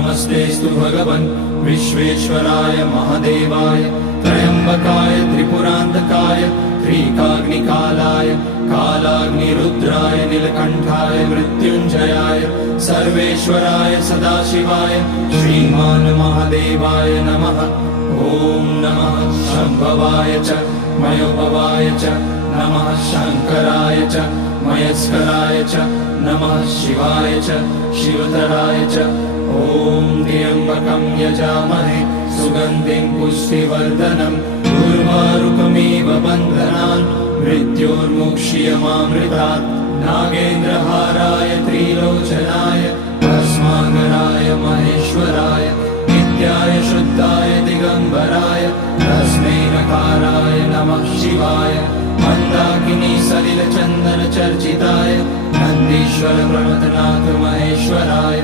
नमस्तेस्तु भगवन् विश्वेश्वराय महादेवाय त्र्यम्बकाय त्रिपुरान्तकाय त्रिकाग्निकालाय कालाग्निरुद्राय नीलकण्ठाय मृत्युञ्जयाय सर्वेश्वराय सदाशिवाय श्रीमान् महादेवाय नमः। ॐ नमः शम्भवाय च मयोभवाय च नमः शङ्कराय च मयस्कराय च नमः शिवाय च शिवतराय च। ॐ त्र्यम्बकं यजामहे सुगन्धिं पुष्टिवर्धनम् उर्वारुकमिव बन्धनान् मृत्योर्मुक्ष्यमामृतात्। नागेन्द्रहाराय त्रिलोचनाय भस्माकराय महेश्वराय नित्याय शुद्धाय दिगम्बराय तस्मै नकाराय नमः शिवाय। मन्दाकिनी सलिलचन्दन चर्चिताय नन्दीश्वर प्रमथनाथ महेश्वराय